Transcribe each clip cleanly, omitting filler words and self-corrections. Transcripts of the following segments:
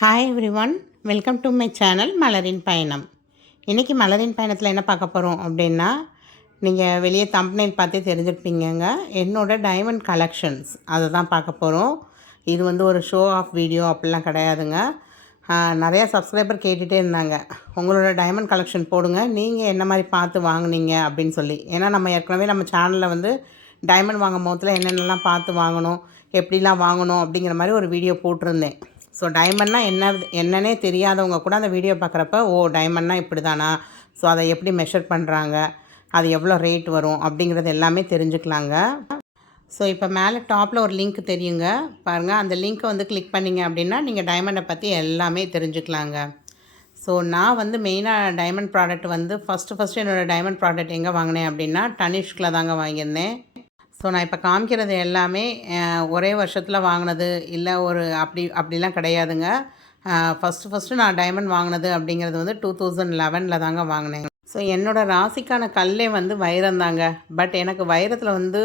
Hi everyone, welcome to my channel மலரின் பயணம். இன்றைக்கி மலரின் பயணத்தில் என்ன பார்க்க போகிறோம் அப்படின்னா, நீங்கள் வெளியே தம்ப்நெயில் பார்த்தே தெரிஞ்சிருப்பீங்கங்க. என்னோடய டைமண்ட் கலெக்ஷன்ஸ் அதை தான் பார்க்க போகிறோம். இது வந்து ஒரு ஷோ ஆஃப் வீடியோ அப்படிலாம் கிடையாதுங்க. நிறையா சப்ஸ்கிரைபர் கேட்டுகிட்டே இருந்தாங்க, உங்களோட டைமண்ட் கலெக்ஷன் போடுங்க, நீங்கள் என்ன மாதிரி பார்த்து வாங்குனீங்க அப்படின்னு சொல்லி. ஏன்னா நம்ம ஏற்கனவே நம்ம சேனலில் வந்து டைமண்ட் வாங்கும் போதில் என்னென்னலாம் பார்த்து வாங்கணும், எப்படிலாம் வாங்கணும் அப்படிங்கிற மாதிரி ஒரு வீடியோ போட்டிருந்தேன். ஸோ டைமண்ட்னா என்னன்னே தெரியாதவங்க கூட அந்த வீடியோ பார்க்குறப்ப, ஓ டைமண்ட்னா இப்படி தானா, ஸோ அதை எப்படி மெஷர் பண்ணுறாங்க, அது எவ்வளோ ரேட் வரும் அப்படிங்கிறது எல்லாமே தெரிஞ்சுக்கலாங்க. ஸோ இப்போ மேலே டாப்பில் ஒரு லிங்க் தெரியுங்க பாருங்கள், அந்த லிங்க்கை வந்து கிளிக் பண்ணிங்க அப்படின்னா நீங்கள் டைமண்டை பற்றி எல்லாமே தெரிஞ்சுக்கலாங்க. ஸோ நான் வந்து மெயினாக டைமண்ட் ப்ராடக்ட் வந்து ஃபஸ்ட்டு என்னோடய டைமண்ட் ப்ராடக்ட் எங்கே வாங்கினேன் அப்படின்னா டனிஷ்கில் தாங்க வாங்கியிருந்தேன். ஸோ நான் இப்போ காமிக்கிறது எல்லாமே ஒரே வருஷத்தில் வாங்கினது இல்லை, ஒரு அப்படிலாம் கிடையாதுங்க. ஃபஸ்ட்டு நான் டைமண்ட் வாங்கினது அப்படிங்கிறது வந்து 2011 தாங்க வாங்கினேன். ஸோ என்னோடய ராசிக்கான கல்லே வந்து வைரம் தாங்க. பட் எனக்கு வைரத்தில் வந்து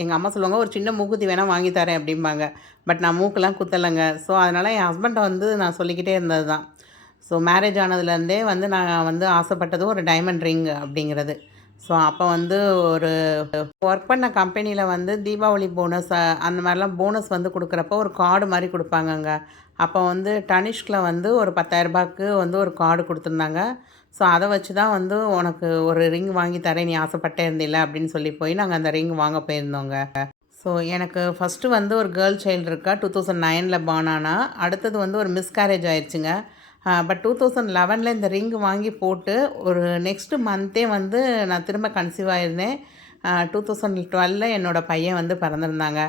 எங்கள் அம்மா சொல்லுவாங்க, ஒரு சின்ன மூக்குத்தி வேணால் வாங்கி தரேன் அப்படிம்பாங்க. பட் நான் மூக்கெலாம் குத்தலைங்க. ஸோ அதனால் என் ஹஸ்பண்டை வந்து நான் சொல்லிக்கிட்டே இருந்தது தான். ஸோ மேரேஜ் ஆனதுலேருந்தே வந்து நான் வந்து ஆசைப்பட்டது ஒரு டைமண்ட் ரிங் அப்படிங்கிறது. ஸோ அப்போ வந்து ஒரு ஒர்க் பண்ண கம்பெனியில் வந்து தீபாவளி போனஸ் அந்த மாதிரிலாம் போனஸ் வந்து கொடுக்குறப்போ ஒரு கார்டு மாதிரி கொடுப்பாங்கங்க. அப்போ வந்து டனிஷ்கில் வந்து ஒரு 10,000 வந்து ஒரு கார்டு கொடுத்துருந்தாங்க. ஸோ அதை வச்சு தான் வந்து உனக்கு ஒரு ரிங் வாங்கி தரேன், நீ ஆசைப்பட்டே இருந்தில்ல அப்படின்னு சொல்லி போய் நாங்கள் அந்த ரிங் வாங்க போயிருந்தோங்க. ஸோ எனக்கு ஃபஸ்ட்டு வந்து ஒரு கேர்ள் சைல்டு இருக்கா, 2009 பார்ன் ஆனா. அடுத்தது வந்து ஒரு மிஸ்கேரேஜ் ஆயிடுச்சுங்க. பட் 2011 இந்த ரிங் வாங்கி போட்டு ஒரு நெக்ஸ்ட்டு மந்த்தே வந்து நான் திரும்ப கன்சீவ் ஆகிருந்தேன். 2012 என்னோடய பையன் வந்து பிறந்திருந்தாங்க.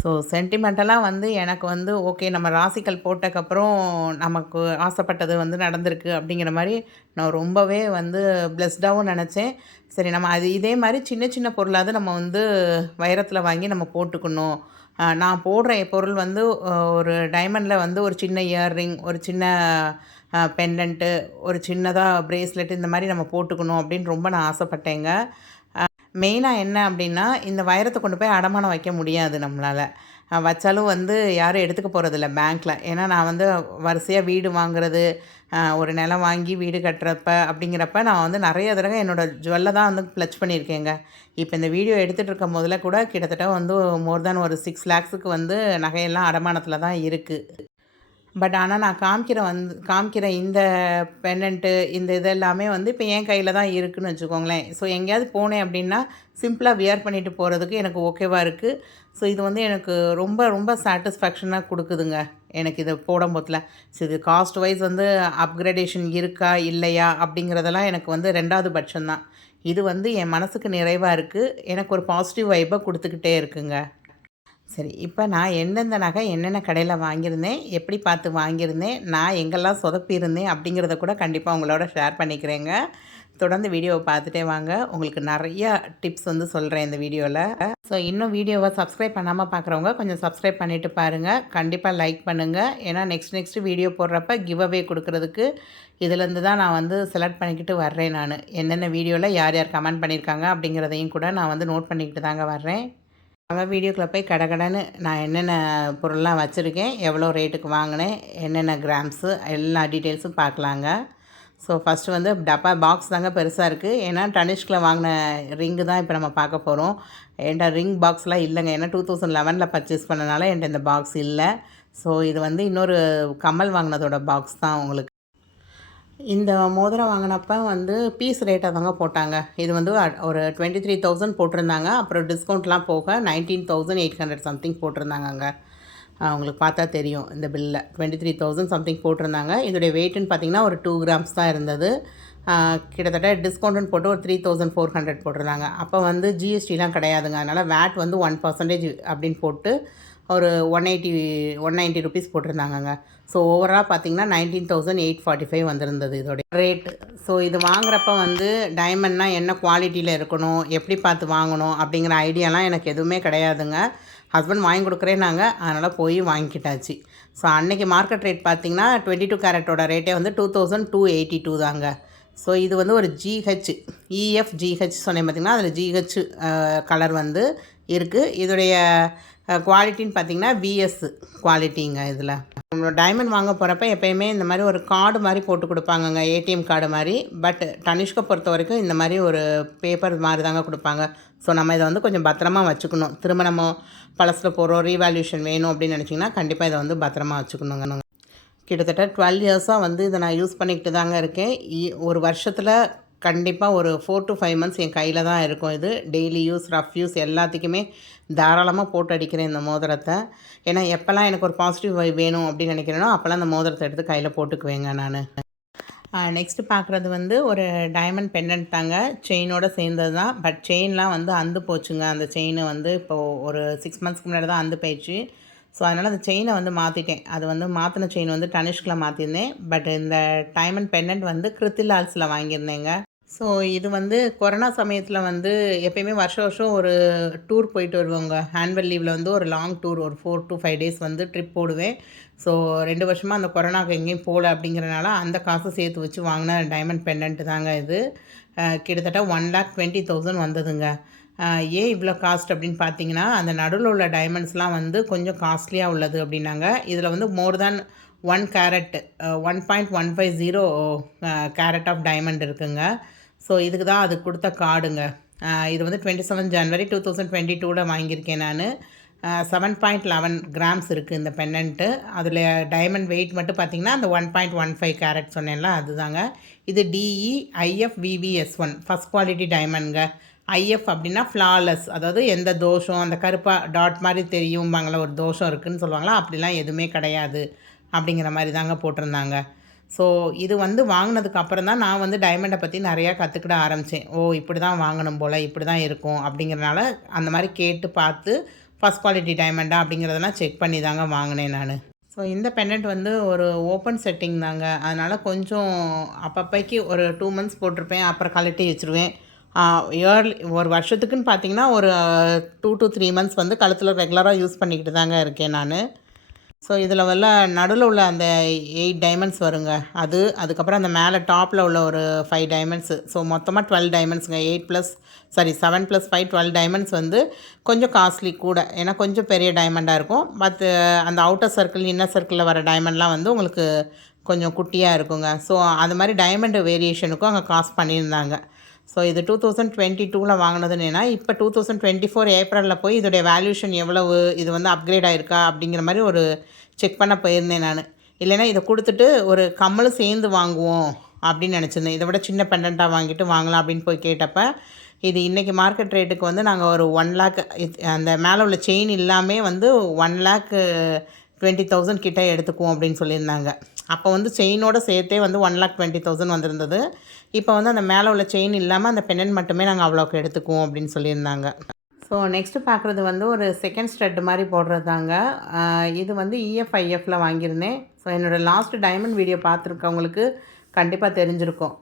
ஸோ சென்டிமெண்டலாக வந்து எனக்கு வந்து ஓகே, நம்ம ராசிக்கல் போட்டக்கப்புறம் நமக்கு ஆசைப்பட்டது வந்து நடந்திருக்கு அப்படிங்கிற மாதிரி நான் ரொம்பவே வந்து பிளெஸ்டாகவும் நினச்சேன். சரி, நம்ம இதே மாதிரி சின்ன சின்ன பொருளாவது நம்ம வந்து வைரத்தில் வாங்கி நம்ம போட்டுக்கணும். நான் போடுற பொருள் வந்து ஒரு டைமண்டில் வந்து ஒரு சின்ன இயர்ரிங், ஒரு சின்ன பெண்டன்ட்டு, ஒரு சின்னதாக ப்ரேஸ்லெட் இந்த மாதிரி நம்ம போட்டுக்கணும் அப்படின்னு ரொம்ப நான் ஆசைப்பட்டேங்க. மெயினாக என்ன அப்படின்னா, இந்த வைரத்தை கொண்டு போய் அடமானம் வைக்க முடியாது நம்மளால். வச்சாலும் வந்து யாரும் எடுத்துக்க போகிறதில்ல பேங்க்கில். ஏன்னா நான் வந்து வரிசையாக வீடு வாங்குறது, ஒரு நிலம் வாங்கி வீடு கட்டுறப்ப அப்படிங்கிறப்ப நான் வந்து நிறைய தடவை என்னோடய ஜுவல்லை தான் வந்து ப்ளச் பண்ணியிருக்கேங்க. இப்போ இந்த வீடியோ எடுத்துகிட்டு இருக்கும் போதில் கூட கிட்டத்தட்ட வந்து மோர் தேன் ஒரு 6 lakhs வந்து நகையெல்லாம் அடமானத்தில் தான் இருக்குது. பட் ஆனால் நான் காமிக்கிற இந்த பெண்டன்ட்டு, இந்த இதெல்லாமே வந்து இப்போ என் கையில் தான் இருக்குதுன்னு வச்சுக்கோங்களேன். ஸோ எங்கேயாவது போனேன் அப்படின்னா சிம்பிளாக வியர் பண்ணிவிட்டு போகிறதுக்கு எனக்கு ஓகேவாக இருக்குது. ஸோ இது வந்து எனக்கு ரொம்ப ரொம்ப சாட்டிஸ்ஃபேக்ஷனாக கொடுக்குதுங்க எனக்கு இதை போடும்போதில். ஸோ இது காஸ்ட் வைஸ் வந்து அப்கிரேடேஷன் இருக்கா இல்லையா அப்படிங்கிறதெல்லாம் எனக்கு வந்து 2வது பட்சம்தான். இது வந்து என் மனசுக்கு நிறைவாக இருக்குது, எனக்கு ஒரு பாசிட்டிவ் வைப்பை கொடுத்துக்கிட்டே இருக்குங்க. சரி, இப்போ நான் எந்தெந்த நகை என்னென்ன கடையில் வாங்கியிருந்தேன், எப்படி பார்த்து வாங்கியிருந்தேன், நான் எங்கெல்லாம் சொதப்பியிருந்தேன் அப்படிங்கிறத கூட கண்டிப்பாக உங்களோட ஷேர் பண்ணிக்கிறேங்க. தொடர்ந்து வீடியோவை பார்த்துட்டே வாங்க, உங்களுக்கு நிறையா டிப்ஸ் வந்து சொல்கிறேன் இந்த வீடியோவில். ஸோ இன்னும் வீடியோவை சப்ஸ்கிரைப் பண்ணாமல் பார்க்குறவங்க கொஞ்சம் சப்ஸ்கிரைப் பண்ணிவிட்டு பாருங்கள். கண்டிப்பாக லைக் பண்ணுங்கள். ஏன்னா நெக்ஸ்ட்டு வீடியோ போடுறப்ப கிவ் அவே கொடுக்குறதுக்கு இதிலேருந்து தான் நான் வந்து செலக்ட் பண்ணிக்கிட்டு வர்றேன். நான் என்னென்ன வீடியோவில் யார் யார் கமெண்ட் பண்ணியிருக்காங்க அப்படிங்கிறதையும் கூட நான் வந்து நோட் பண்ணிக்கிட்டு தாங்க வர்றேன். வீடியோக்குள்ளே போய் கடகடன்னு நான் என்னென்ன பொருள்லாம் வச்சுருக்கேன், எவ்வளோ ரேட்டுக்கு வாங்கினேன், என்னென்ன கிராம்ஸு, எல்லா டீட்டெயில்ஸும் பார்க்கலாங்க. ஸோ ஃபஸ்ட்டு வந்து டப்பா பாக்ஸ் தாங்க பெருசாக இருக்குது. ஏன்னா டனிஷ்கில் வாங்கின ரிங்கு தான் இப்போ நம்ம பார்க்க போகிறோம். என்கிட்ட ரிங் பாக்ஸ்லாம் இல்லைங்க. ஏன்னா 2011 பர்ச்சேஸ் பண்ணனால என்கிட்ட இந்த பாக்ஸ் இல்லை. ஸோ இது வந்து இன்னொரு கம்மல் வாங்கினதோட பாக்ஸ் தான் உங்களுக்கு. இந்த மோதிரம் வாங்கினப்ப வந்து பீஸ் ரேட்டாக தாங்க போட்டாங்க. இது வந்து ஒரு 23,000 போட்டிருந்தாங்க. அப்புறம் டிஸ்கவுண்ட்லாம் போக 19,800 சம்திங் போட்டிருந்தாங்கங்க. உங்களுக்கு பார்த்தா தெரியும் இந்த பில்லில் 23,000 சம்திங் போட்டிருந்தாங்க. இதோடைய வெயிட்டுன்னு பார்த்திங்கன்னா ஒரு 2 grams தான் இருந்தது. கிட்டத்தட்ட டிஸ்கவுண்ட்டுன்னு போட்டு ஒரு 3,400 போட்டிருந்தாங்க. அப்போ வந்து ஜிஎஸ்டிலாம் கிடையாதுங்க. அதனால் வேட் வந்து 1% அப்படின்னு போட்டு ஒரு 190 ருபீஸ் போட்டிருந்தாங்கங்க. ஸோ ஓவராக பார்த்திங்கன்னா 19,845 வந்திருந்தது இதோடைய ரேட்டு. ஸோ இது வாங்குறப்ப வந்து டைமண்ட்னால் என்ன குவாலிட்டியில் இருக்கணும், எப்படி பார்த்து வாங்கணும் அப்படிங்கிற ஐடியாலாம் எனக்கு எதுவுமே கிடையாதுங்க. ஹஸ்பண்ட் வாங்கி கொடுக்குறேன்னாங்க, அதனால் போய் வாங்கிக்கிட்டாச்சு. ஸோ அன்றைக்கி மார்க்கெட் ரேட் பார்த்திங்கன்னா 22 கேரட்டோட ரேட்டே வந்து 2,282 தாங்க. ஸோ இது வந்து ஒரு EFGH சொன்னேன் பார்த்திங்கன்னா, அதில் GH கலர் வந்து இருக்குது. இதோடைய குவாலிட்டின்னு பார்த்தீங்கன்னா விஎஸ் குவாலிட்டிங்க இதில். நம்மளோட டைமண்ட் வாங்க போகிறப்ப எப்போயுமே இந்த மாதிரி ஒரு கார்டு மாதிரி போட்டு கொடுப்பாங்கங்க, ஏடிஎம் கார்டு மாதிரி. பட் தனிஷ்கை பொறுத்த வரைக்கும் இந்த மாதிரி ஒரு பேப்பர் மாதிரி தாங்க கொடுப்பாங்க. ஸோ நம்ம இதை வந்து கொஞ்சம் பத்திரமா வச்சுக்கணும். திரும்ப நம்ம பழசில் போகிறோம், ரீவேல்யூஷன் வேணும் அப்படின்னு நினச்சிங்கன்னா கண்டிப்பாக இதை வந்து பத்திரமா வச்சுக்கணுங்க. கிட்டத்தட்ட 12 இயர்ஸாக வந்து இதை நான் யூஸ் பண்ணிக்கிட்டு தாங்க இருக்கேன். ஒரு வருஷத்தில் கண்டிப்பாக ஒரு 4 to 5 months என் கையில் தான் இருக்கும். இது டெய்லி யூஸ், ரஃப் யூஸ் எல்லாத்துக்குமே தாராளமாக போட்டு அடிக்கிறேன் இந்த மோதிரத்தை. ஏன்னா எப்போல்லாம் எனக்கு ஒரு பாசிட்டிவ் வைப் வேணும் அப்படின்னு நினைக்கிறேனோ அப்போல்லாம் இந்த மோதிரத்தை எடுத்து கையில் போட்டுக்குவேங்க நான். நெக்ஸ்ட்டு பார்க்குறது வந்து ஒரு டைமண்ட் பெண்டன்ட் தாங்க, செயினோடு சேர்ந்தது தான். பட் செயின்லாம் வந்து அந்து போச்சுங்க. அந்த செயின் வந்து இப்போது ஒரு 6 monthsக்கு முன்னாடி தான் அந்து போயிடுச்சு. ஸோ அதனால் அந்த செயினை வந்து மாற்றிட்டேன். அது வந்து மாற்றின செயின் வந்து தனிஷ்கில் மாற்றிருந்தேன். பட் இந்த டைமண்ட் பெண்டன்ட் வந்து கிருத்திலால்ஸில் வாங்கியிருந்தேங்க. ஸோ இது வந்து கொரோனா சமயத்தில் வந்து எப்பயுமே வருஷம் ஒரு டூர் போயிட்டு வருவோங்க. ஆனுவல் லீவில் வந்து ஒரு லாங் டூர் ஒரு 4 to 5 days வந்து ட்ரிப் போடுவேன். ஸோ 2 வருஷமாக அந்த கொரோனாவுக்கு எங்கேயும் போகல அப்படிங்கிறனால அந்த காசை சேர்த்து வச்சு வாங்கின டைமண்ட் பெண்டன்ட் தாங்க இது. கிட்டத்தட்ட 1,20,000 வந்ததுங்க. ஏன் இவ்வளோ காஸ்ட் அப்படின்னு பார்த்தீங்கன்னா, அந்த நடுவில் உள்ள டைமண்ட்ஸ்லாம் வந்து கொஞ்சம் காஸ்ட்லியாக உள்ளது அப்படின்னாங்க. இதில் வந்து மோர் தேன் 1 carat 1.150 கேரட் ஆஃப் டைமண்ட் இருக்குங்க. ஸோ இதுக்கு தான் அது கொடுத்த கார்டுங்க. இது வந்து 27 January 2022 வாங்கியிருக்கேன் நான். 7.11 grams இருக்குது இந்த பெண்டன்ட்டு. அதில் டைமண்ட் வெயிட் மட்டும் பார்த்திங்கன்னா அந்த 1.15 கேரட் சொன்னேன்ல அதுதாங்க. இது DEIFVVS1 ஃபஸ்ட் குவாலிட்டி டைமண்ட்ங்க. ஐஎஃப் அப்படின்னா ஃப்ளாலெஸ், அதாவது எந்த தோஷம், அந்த கருப்பாக டாட் மாதிரி தெரியும்பாங்களா ஒரு தோஷம் இருக்குதுன்னு சொல்லுவாங்களா, அப்படிலாம் எதுவுமே கிடையாது அப்படிங்கிற மாதிரி தாங்க போட்டிருந்தாங்க. ஸோ இது வந்து வாங்கினதுக்கு அப்புறம் தான் நான் வந்து டைமண்டை பற்றி நிறையா கற்றுக்கிட ஆரம்பித்தேன். ஓ இப்படி தான் வாங்கணும் போல், இப்படி தான் இருக்கும் அப்படிங்கிறனால அந்த மாதிரி கேட்டு பார்த்து ஃபஸ்ட் குவாலிட்டி டைமண்டா அப்படிங்கிறதெல்லாம் செக் பண்ணி தாங்க வாங்கினேன் நான். ஸோ இந்த பெண்டன்ட் வந்து ஒரு ஓப்பன் செட்டிங் தாங்க. அதனால் கொஞ்சம் அப்பப்போக்கி ஒரு 2 months போட்டிருப்பேன், அப்புறம் கழட்டி வச்சுருவேன். ஒரு வருஷத்துக்குன்னு பார்த்தீங்கன்னா ஒரு 2 to 3 months வந்து கழுத்தில் ரெகுலராக யூஸ் பண்ணிக்கிட்டு தாங்க இருக்கேன் நான். ஸோ இதில் நடுவில் உள்ள அந்த 8 டைமண்ட்ஸ் வருங்க. அதுக்கப்புறம் அந்த மேலே டாப்பில் உள்ள ஒரு 5 டைமண்ட்ஸு. ஸோ மொத்தமாக 12 டைமண்ட்ஸுங்க. 7 + 5 12 டைமண்ட்ஸ் வந்து கொஞ்சம் காஸ்ட்லி கூட. ஏன்னா கொஞ்சம் பெரிய டைமண்டாக இருக்கும். பட் அந்த அவுட்டர் சர்க்கிள், இன்னர் சர்க்கிளில் வர டைமண்ட்லாம் வந்து உங்களுக்கு கொஞ்சம் குட்டியாக இருக்குங்க. ஸோ அது மாதிரி டைமண்ட் வேரியேஷனுக்கும் அங்கே காஸ்ட் பண்ணியிருந்தாங்க. ஸோ இது 2022 வாங்கினதுன்னா இப்போ 2024 ஏப்ரலில் போய் இதோடைய வேல்யூஷன் எவ்வளவு, இது வந்து அப்கிரேட் ஆகிருக்கா அப்படிங்கிற மாதிரி ஒரு செக் பண்ண போயிருந்தேன் நான். இல்லைன்னா இதை கொடுத்துட்டு ஒரு கம்மலும் சேர்ந்து வாங்குவோம் அப்படின்னு நினச்சிருந்தேன். இதை விட சின்ன பெண்டண்ட்டாக வாங்கிட்டு வாங்கலாம் அப்படின்னு போய் கேட்டப்போ, இது இன்றைக்கி மார்க்கெட் ரேட்டுக்கு வந்து நாங்கள் ஒரு 1 lakh அந்த மேலே உள்ள செயின் இல்லாமல் வந்து 1,20,000 கிட்டே எடுத்துக்குவோம் அப்படின்னு சொல்லியிருந்தாங்க. அப்போ வந்து செயினோடு சேர்த்தே வந்து 1,20,000 வந்திருந்தது. இப்போ வந்து அந்த மேலே உள்ள செயின் இல்லாமல் அந்த பெண்டன்ட் மட்டுமே நாங்கள் அவ்வளோக்கு எடுத்துக்குவோம் அப்படின்னு சொல்லியிருந்தாங்க. ஸோ நெக்ஸ்ட்டு பார்க்குறது வந்து ஒரு செகண்ட் ஸ்டட் மாதிரி போடுறது தாங்க. இது வந்து EFIFல வாங்கியிருந்தேன். ஸோ என்னோடய லாஸ்ட் டைமண்ட் வீடியோ பார்த்துருக்கவங்களுக்கு கண்டிப்பாக தெரிஞ்சிருக்கும்.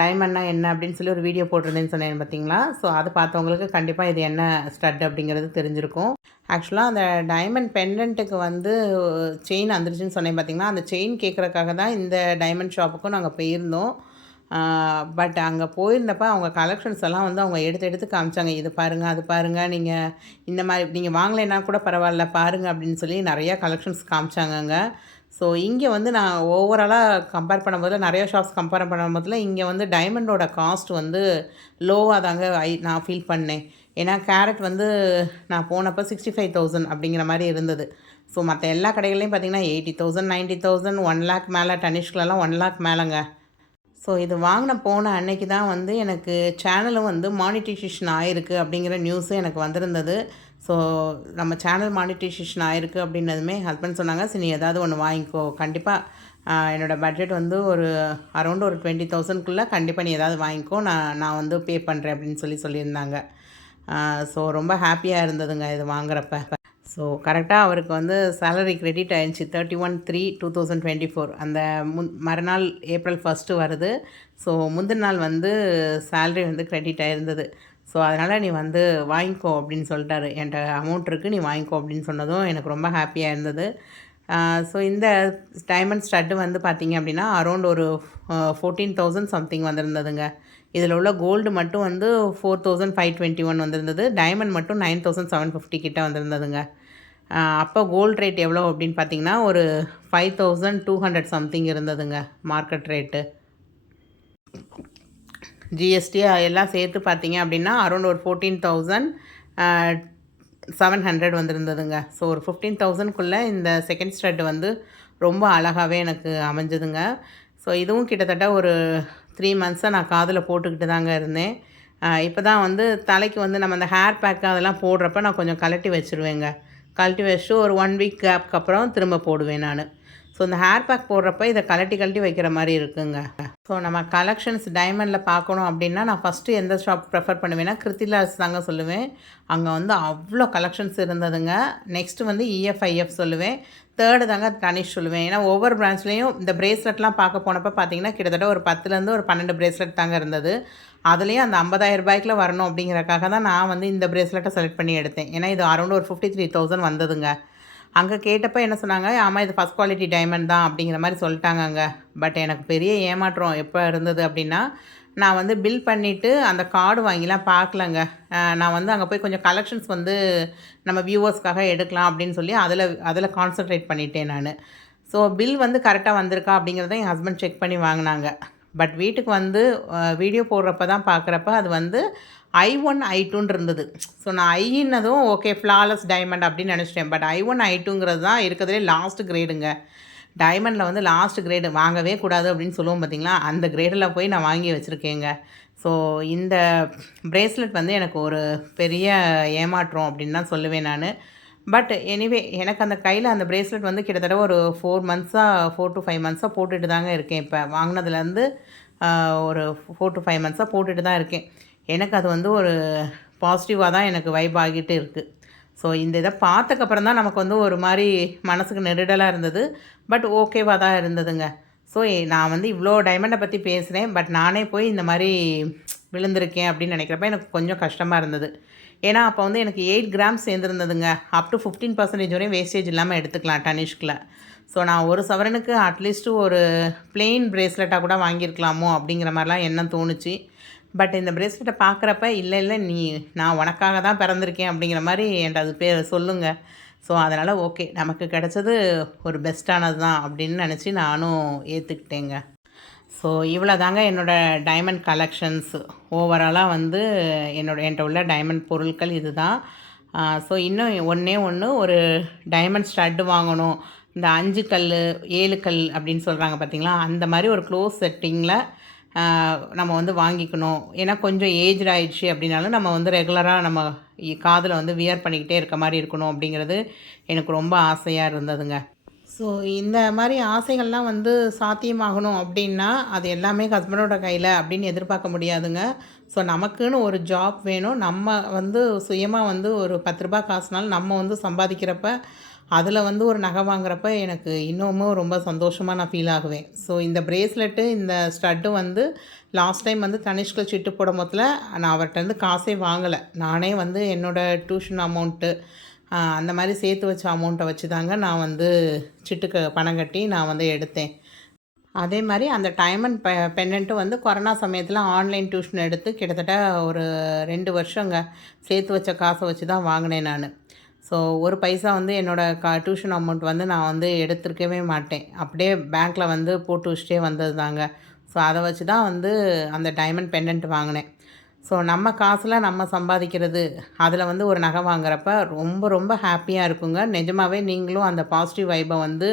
டைமண்ட்னா என்ன அப்படின்னு சொல்லி ஒரு வீடியோ போட்டிருந்தேன்னு சொன்னேன் பார்த்தீங்களா. ஸோ அது பார்த்தவங்களுக்கு கண்டிப்பாக இது என்ன ஸ்டட் அப்படிங்கிறது தெரிஞ்சிருக்கும். ஆக்சுவலாக அந்த டைமண்ட் பெண்டன்ட்டுக்கு வந்து செயின் வந்துருச்சுன்னு சொன்னேன் பார்த்தீங்களா, அந்த செயின் கேட்குறக்காக தான் இந்த டைமண்ட் ஷாப்புக்கும் நாங்கள் போயிருந்தோம். பட் அங்கே போயிருந்தப்போ அவங்க கலெக்ஷன்ஸ் எல்லாம் வந்து அவங்க எடுத்து காமிச்சாங்க. இது பாருங்கள், அது பாருங்கள், நீங்கள் இந்த மாதிரி நீங்கள் வாங்கலைன்னா கூட பரவாயில்ல பாருங்கள் அப்படின்னு சொல்லி நிறையா கலெக்ஷன்ஸ் காமிச்சாங்கங்க. ஸோ இங்கே வந்து நான் ஓவராலாக கம்பேர் பண்ணும்போதில் நிறைய ஷாப்ஸ் கம்பேர் பண்ணும்போதில் இங்கே வந்து டைமண்டோட காஸ்ட் வந்து லோவாக தாங்க நான் ஃபீல் பண்ணேன். ஏன்னா கேரட் வந்து நான் போனப்போ 65,000 அப்படிங்கிற மாதிரி இருந்தது. ஸோ மற்ற எல்லா கடைகள்லையும் பார்த்திங்கன்னா 80,000 90,000 1 lakh மேலே, தனிஷ்கிலலாம் 1 lakh மேலேங்க. ஸோ இது போன அன்னைக்கு தான் வந்து எனக்கு சேனலும் வந்து மானிட்டைசேஷன் ஆகிருக்கு அப்படிங்கிற நியூஸும் எனக்கு வந்திருந்தது. ஸோ நம்ம சேனல் மானிட்டைசேஷன் ஆகிருக்கு அப்படின்னதுமே ஹஸ்பண்ட் சொன்னாங்க, சரி நீ ஏதாவது ஒன்று வாங்கிக்கோ, கண்டிப்பாக என்னோடய பட்ஜெட் வந்து ஒரு அரௌண்ட் ஒரு 20,000க்குள்ளே கண்டிப்பாக நீ ஏதாவது வாங்கிக்கோ, நான் வந்து பே பண்ணுறேன் அப்படின்னு சொல்லியிருந்தாங்க. ஸோ ரொம்ப ஹாப்பியாக இருந்ததுங்க இது வாங்குறப்ப. ஸோ கரெக்டாக அவருக்கு வந்து சேலரி கிரெடிட் ஆயிடுச்சு 31/3/2024. அந்த மறுநாள் April 1 வருது. ஸோ முந்தின நாள் வந்து சேலரி வந்து கிரெடிட் ஆகிருந்தது. ஸோ அதனால் நீ வந்து வாங்கிக்கோ அப்படின்னு சொல்லிட்டாரு. என்கிட்ட அமௌண்ட் இருக்குது, நீ வாங்கிக்கோ அப்படின்னு சொன்னதும் எனக்கு ரொம்ப ஹாப்பியாக இருந்தது. ஸோ இந்த டைமண்ட் ஸ்டட்டு வந்து பார்த்திங்க அப்படின்னா அரௌண்ட் ஒரு 14,000 சம்திங் வந்திருந்ததுங்க. இதில் உள்ள கோல்டு மட்டும் வந்து 4,521 வந்திருந்தது. டைமண்ட் மட்டும் 9,750 கிட்ட வந்திருந்ததுங்க. அப்போ கோல்ட் ரேட் எவ்வளோ அப்படின்னு பார்த்தீங்கன்னா ஒரு 5200 சம்திங் இருந்ததுங்க மார்க்கெட் ரேட்டு. ஜிஎஸ்டி எல்லாம் சேர்த்து பார்த்தீங்க அப்படின்னா அரௌண்ட் ஒரு 14,700 வந்திருந்ததுங்க. ஸோ ஒரு 15,000க்குள்ளே இந்த செகண்ட் ஸ்டட் வந்து ரொம்ப அழகாகவே எனக்கு அமைஞ்சதுங்க. ஸோ இதுவும் கிட்டத்தட்ட ஒரு 3 மந்த்ஸாக நான் காதில் போட்டுக்கிட்டு தாங்க இருந்தேன். இப்போ தான் வந்து தலைக்கு வந்து நம்ம அந்த ஹேர் பேக்கு அதெல்லாம் போடுறப்ப நான் கொஞ்சம் கழட்டி வச்சுருவேங்க. கழட்டி வச்சுட்டு ஒரு 1 வீக் கேப்க்கு அப்புறம் திரும்ப போடுவேன் நான். ஸோ இந்த ஹேர் பேக் போடுறப்ப இதை கழட்டி வைக்கிற மாதிரி இருக்குங்க. ஸோ நம்ம கலெக்ஷன்ஸ் டைமண்டில் பார்க்கணும் அப்படின்னா நான் ஃபஸ்ட்டு எந்த ஷாப் ப்ரிஃபர் பண்ணுவேன்னா கிருத்திலாஸ் தாங்க சொல்லுவேன். அங்கே வந்து அவ்வளோ கலெக்ஷன்ஸ் இருந்ததுங்க. நெக்ஸ்ட்டு வந்து இஎஃப்ஐஎஃப் சொல்லுவேன். தேர்டு தாங்க தனிஷ் சொல்லுவேன். ஏன்னா ஒவ்வொரு பிரான்ச்லேயும் இந்த பிரேஸ்லெட்லாம் பார்க்க போனப்போ பார்த்தீங்கன்னா கிட்டத்தட்ட ஒரு 10லேருந்து ஒரு 12 பிரேஸ்லெட் தாங்க இருந்தது. அதுலேயும் அந்த 50,000 ரூபாய்க்குள்ள வரணும் அப்படிங்கிறக்காக தான் நான் வந்து இந்த பிரேஸ்லெட்டை செலக்ட் பண்ணி எடுத்தேன். ஏன்னா இது அரௌண்ட் ஒரு 53,000 வந்ததுங்க. அங்கே கேட்டப்போ என்ன சொன்னாங்க, ஆமாம் இது ஃபஸ்ட் குவாலிட்டி டைமண்ட் தான் அப்படிங்கிற மாதிரி சொல்லிட்டாங்கங்க. பட் எனக்கு பெரிய ஏமாற்றம் எப்போ இருந்தது அப்படின்னா, நான் வந்து பில் பண்ணிவிட்டு அந்த கார்டு வாங்கிலாம் பார்க்கலங்க. நான் வந்து அங்கே போய் கொஞ்சம் கலெக்ஷன்ஸ் வந்து நம்ம வியூவர்ஸ்க்காக எடுக்கலாம் அப்படின்னு சொல்லி அதில் கான்சன்ட்ரேட் பண்ணிட்டேன் நான். ஸோ பில் வந்து கரெக்டாக வந்திருக்கா அப்படிங்கிறத என் ஹஸ்பண்ட் செக் பண்ணி வாங்கினாங்க. பட் வீட்டுக்கு வந்து வீடியோ போடுறப்ப தான் பார்க்குறப்ப அது வந்து I1 I2ன்னு இருந்தது. ஸோ நான் ஐன்னதும் ஓகே ஃப்ளாலெஸ் டைமண்ட் அப்படின்னு நினச்சிட்டேன். பட் I1 I2ங்கிறது தான் இருக்கிறதுலே லாஸ்ட் கிரேடுங்க. டைமண்டில் வந்து லாஸ்ட் கிரேடு வாங்கவே கூடாது அப்படின்னு சொல்லுவோம் பார்த்தீங்களா, அந்த கிரேடில் போய் நான் வாங்கி வச்சுருக்கேங்க. ஸோ இந்த பிரேஸ்லெட் வந்து எனக்கு ஒரு பெரிய ஏமாற்றம் அப்படின்னு தான் சொல்லுவேன் நான். பட் எனிவே எனக்கு அந்த கையில் அந்த பிரேஸ்லெட் வந்து கிட்டத்தட்ட ஒரு 4 to 5 மந்த்ஸாக போட்டுட்டு தாங்க இருக்கேன். இப்போ வாங்கினதுலேருந்து ஒரு 4 to 5 மந்த்ஸாக போட்டுட்டு தான் இருக்கேன். எனக்கு அது வந்து ஒரு பாசிட்டிவாக தான் எனக்கு வைப் ஆகிட்டு இருக்குது. ஸோ இந்த இதை பார்த்தக்கப்புறம் தான் நமக்கு வந்து ஒரு மாதிரி மனசுக்கு நெருடலாக இருந்தது. பட் ஓகேவாக தான் இருந்ததுங்க. ஸோ நான் வந்து இவ்வளோ டைமண்டை பற்றி பேசுகிறேன். பட் நானே போய் இந்த மாதிரி விழுந்திருக்கேன் அப்படின்னு நினைக்கிறப்ப எனக்கு கொஞ்சம் கஷ்டமாக இருந்தது. ஏன்னா அப்போ வந்து எனக்கு 8 கிராம்ஸ் சேர்ந்துருந்ததுங்க. அப் டு 15% வரையும் வேஸ்டேஜ் இல்லாமல் எடுத்துக்கலாம் டனிஷ்கில். ஸோ நான் ஒரு சவரனுக்கு அட்லீஸ்ட்டு ஒரு பிளெயின் பிரேஸ்லெட்டாக கூட வாங்கியிருக்கலாமோ அப்படிங்கிற மாதிரிலாம் எண்ணம் தோணுச்சு. பட் இந்த பிரேஸ்லெட்டை பார்க்குறப்ப இல்லை நான் உனக்காக தான் பிறந்திருக்கேன் அப்படிங்கிற மாதிரி என்கிட்ட அது சொல்லுங்க. ஸோ அதனால் ஓகே நமக்கு கிடச்சது ஒரு பெஸ்ட்டானது தான் அப்படின்னு நினச்சி நானும் ஏற்றுக்கிட்டேங்க. ஸோ இவ்வளோ தாங்க என்னோடய டைமண்ட் கலெக்ஷன்ஸ். ஓவராலாக வந்து என்கிட்ட உள்ள டைமண்ட் பொருட்கள் இது தான். ஸோ இன்னும் ஒன்று ஒரு டைமண்ட் ஸ்டட்டு வாங்கணும். இந்த 5 கல் 7 கல் அப்படின்னு சொல்கிறாங்க பார்த்தீங்களா, அந்த மாதிரி ஒரு க்ளோஸ் செட்டிங்கில் நம்ம வந்து வாங்கிக்கணும். ஏன்னா கொஞ்சம் ஏஜ்டு ஆயிடுச்சு அப்படின்னாலும் நம்ம வந்து ரெகுலராக நம்ம காதில் வந்து வியர் பண்ணிக்கிட்டே இருக்க மாதிரி இருக்கணும் அப்படிங்கிறது எனக்கு ரொம்ப ஆசையாக இருந்ததுங்க. ஸோ இந்த மாதிரி ஆசைகள்லாம் வந்து சாத்தியமாகணும் அப்படின்னா அது எல்லாமே ஹஸ்பண்டோட கையில் அப்படின்னு எதிர்பார்க்க முடியாதுங்க. ஸோ நமக்குன்னு ஒரு ஜாப் வேணும். நம்ம வந்து சுயமாக வந்து ஒரு 10 ரூபா காசுனாலும் நம்ம வந்து சம்பாதிக்கிறப்ப அதில் வந்து ஒரு நகை வாங்குறப்ப எனக்கு இன்னமும் ரொம்ப சந்தோஷமாக நான் ஃபீல் ஆகுவேன். ஸோ இந்த பிரேஸ்லெட்டு இந்த ஸ்டட்டு வந்து லாஸ்ட் டைம் வந்து தனிஷ்கில் சிட்டு போடும் போதில் நான் அவர்கிட்டருந்து காசே வாங்கலை. நானே வந்து என்னோடய டியூஷன் அமௌண்ட்டு அந்த மாதிரி சேர்த்து வச்ச அமௌண்ட்டை வச்சு தாங்க நான் வந்து சிட்டுக்கு பணம் கட்டி நான் வந்து எடுத்தேன். அதே மாதிரி அந்த டைமண்ட் பெண்டன்ட்டும் வந்து கொரோனா சமயத்தில் ஆன்லைன் டியூஷன் எடுத்து கிட்டத்தட்ட ஒரு 2 வருஷங்க சேர்த்து வச்ச காசை வச்சு தான் வாங்கினேன் நான். ஸோ ஒரு பைசா வந்து என்னோடய டியூஷன் அமௌண்ட் வந்து நான் வந்து எடுத்துருக்கவே மாட்டேன். அப்படியே பேங்க்கில் வந்து போட்டு வச்சுட்டே வந்தது தாங்க. ஸோ அதை வச்சு தான் வந்து அந்த டைமண்ட் பெண்டன்ட் வாங்கினேன். ஸோ நம்ம காசில் நம்ம சம்பாதிக்கிறது அதில் வந்து ஒரு நகை வாங்குறப்ப ரொம்ப ரொம்ப ஹாப்பியாக இருக்குங்க. நிஜமாகவே நீங்களும் அந்த பாசிட்டிவ் வைப்பை வந்து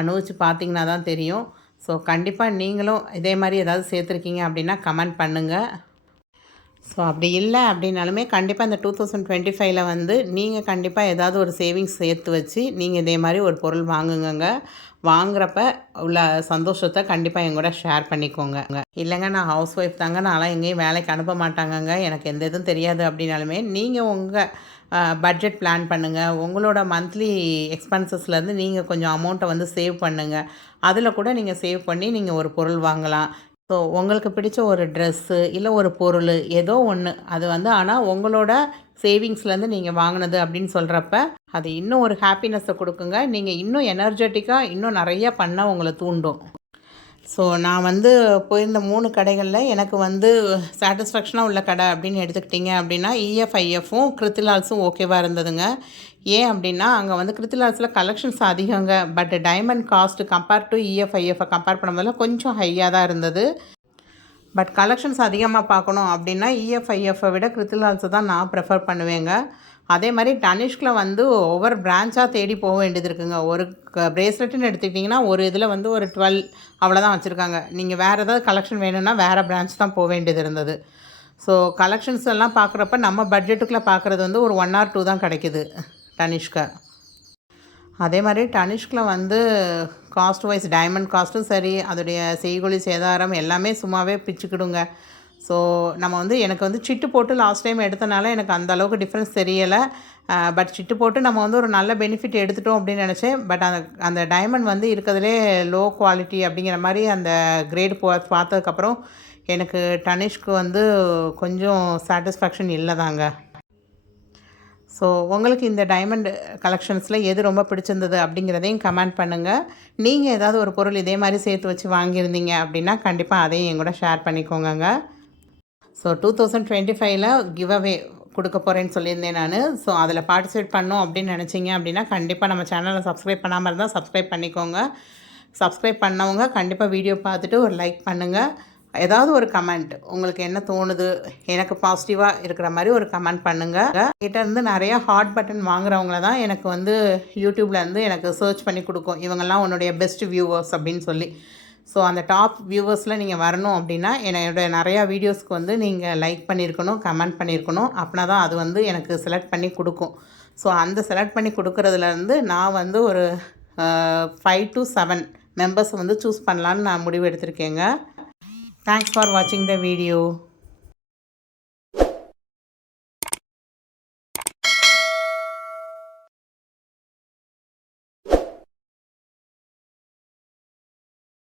அனுபவித்து பார்த்தீங்கன்னா தான் தெரியும். ஸோ கண்டிப்பாக நீங்களும் இதே மாதிரி ஏதாவது சேர்த்துருக்கீங்க அப்படின்னா கமெண்ட் பண்ணுங்கள். ஸோ அப்படி இல்லை அப்படின்னாலுமே கண்டிப்பாக இந்த 2025 வந்து நீங்கள் கண்டிப்பாக ஏதாவது ஒரு சேவிங்ஸ் சேர்த்து வச்சு நீங்கள் இதே மாதிரி ஒரு பொருள் வாங்குங்க. வாங்குறப்ப உள்ள சந்தோஷத்தை கண்டிப்பாக என் கூட ஷேர் பண்ணிக்கோங்க. இல்லைங்க நான் ஹவுஸ் ஒய்ஃப் தாங்க, நான்லாம் எங்கேயும் வேலைக்கு அனுப்ப மாட்டாங்கங்க, எனக்கு எந்த இதுவும் தெரியாது அப்படின்னாலுமே நீங்கள் உங்கள் பட்ஜெட் பிளான் பண்ணுங்கள். உங்களோட மந்த்லி எக்ஸ்பென்சஸ்லேருந்து நீங்கள் கொஞ்சம் அமௌண்ட்டை வந்து சேவ் பண்ணுங்கள். அதில் கூட நீங்கள் சேவ் பண்ணி நீங்கள் ஒரு பொருள் வாங்கலாம். ஸோ உங்களுக்கு பிடிச்ச ஒரு ட்ரெஸ்ஸு இல்லை ஒரு பொருள் ஏதோ ஒன்று அது வந்து ஆனால் உங்களோட சேவிங்ஸ்லேருந்து நீங்கள் வாங்கினது அப்படின்னு சொல்கிறப்ப அது இன்னும் ஒரு ஹாப்பினஸ்ஸை கொடுக்குங்க. நீங்கள் இன்னும் எனர்ஜெட்டிக்காக இன்னும் நிறையா பண்ண உங்களை தூண்டும். ஸோ நான் வந்து போயிருந்த 3 கடைகளில் எனக்கு வந்து சாட்டிஸ்ஃபேக்ஷனாக உள்ள கடை அப்படின்னு எடுத்துக்கிட்டிங்க அப்படின்னா இஎஃப்ஐஎஃப்பும் கிருத்திலால்ஸும் ஓகேவாக இருந்ததுங்க. ஏன் அப்படின்னா அங்கே வந்து கிருத்திலால்ஸில் கலெக்ஷன்ஸ் அதிகங்க. But diamond cost compare to இஎஃப்ஐஎஃப்பை கம்பேர் பண்ணும்போதில் கொஞ்சம் ஹையாக தான் இருந்தது. பட் கலெக்ஷன்ஸ் அதிகமாக பார்க்கணும் அப்படின்னா இஎஃப்ஐஎஃப்பை விட கிருத்திலால்ஸை தான் நான் ப்ரிஃபர் பண்ணுவேங்க. அதே மாதிரி டனிஷ்கில் வந்து ஒவ்வொரு பிரான்ச்சாக தேடி போக வேண்டியது இருக்குங்க. ஒரு பிரேஸ்லெட்டுன்னு எடுத்துக்கிட்டிங்கன்னா ஒரு இதில் வந்து ஒரு 12 அவ்வளோதான் வச்சுருக்காங்க. நீங்கள் வேறு ஏதாவது கலெக்ஷன் வேணும்னா வேறு பிரான்ச் தான் போக வேண்டியது இருந்தது. ஸோ கலெக்ஷன்ஸ் எல்லாம் பார்க்குறப்ப நம்ம பட்ஜெட்டுக்குள்ளே பார்க்குறது வந்து ஒரு 1 or 2 தான் கிடைக்கிது டனிஷ்க்கு. அதே மாதிரி டனிஷ்கில் வந்து காஸ்ட் வைஸ் டைமண்ட் காஸ்ட்டும் சரி, அதோடைய செய்கூலி சேதாரம் எல்லாமே சும்மாவே பிச்சுக்கிடுங்க. ஸோ நம்ம வந்து எனக்கு வந்து சிட்டு போட்டு லாஸ்ட் டைம் எடுத்தனால எனக்கு அந்த அளவுக்கு டிஃப்ரென்ஸ் தெரியலை. பட் சிட்டு போட்டு நம்ம வந்து ஒரு நல்ல பெனிஃபிட் எடுத்துட்டோம் அப்படின்னு நினச்சேன். பட் அந்த டைமண்ட் வந்து இருக்கிறதுலே லோ குவாலிட்டி அப்படிங்கிற மாதிரி அந்த கிரேட் பார்த்ததுக்கப்புறம் எனக்கு டனிஷ்க்கு வந்து கொஞ்சம் சாட்டிஸ்ஃபேக்ஷன் இல்லை தாங்க. ஸோ உங்களுக்கு இந்த டைமண்ட் கலெக்ஷன்ஸில் எது ரொம்ப பிடிச்சிருந்தது அப்படிங்கிறதையும் கமெண்ட் பண்ணுங்கள். நீங்கள் ஏதாவது ஒரு பொருள் இதே மாதிரி சேர்த்து வச்சு வாங்கியிருந்தீங்க அப்படின்னா கண்டிப்பாக அதையும் என் கூட ஷேர் பண்ணிக்கோங்க. ஸோ 2025ல் கிவ் அவே கொடுக்க போகிறேன்னு சொல்லியிருந்தேன் நான். ஸோ அதில் பார்ட்டிசிபேட் பண்ணோம் அப்படின்னு நினச்சிங்க அப்படின்னா கண்டிப்பாக நம்ம சேனலை சப்ஸ்கிரைப் பண்ணாமல் இருந்தால் சப்ஸ்கிரைப் பண்ணிக்கோங்க. சப்ஸ்கிரைப் பண்ணவங்க கண்டிப்பாக வீடியோ பார்த்துட்டு ஒரு லைக் பண்ணுங்கள். ஏதாவது ஒரு கமெண்ட் உங்களுக்கு என்ன தோணுது, எனக்கு பாசிட்டிவாக இருக்கிற மாதிரி ஒரு கமெண்ட் பண்ணுங்கள். கிட்டேருந்து நிறையா ஹாட் பட்டன் வாங்குறவங்கள தான் எனக்கு வந்து யூடியூப்லேருந்து எனக்கு சர்ச் பண்ணி கொடுக்கும், இவங்கெல்லாம் உன்னுடைய பெஸ்ட் வியூவர்ஸ் அப்படின்னு சொல்லி. ஸோ அந்த டாப் வியூவர்ஸில் நீங்கள் வரணும் அப்படின்னா என்னோடய நிறையா வீடியோஸ்க்கு வந்து நீங்கள் லைக் பண்ணியிருக்கணும், கமெண்ட் பண்ணியிருக்கணும். அப்படின்னா தான் அது வந்து எனக்கு செலக்ட் பண்ணி கொடுக்கும். ஸோ அந்த செலக்ட் பண்ணி கொடுக்குறதுலேருந்து நான் வந்து ஒரு 5 to 7 மெம்பர்ஸ் வந்து சூஸ் பண்ணலான்னு நான் முடிவு எடுத்திருக்கேங்க. Thanks for watching the video.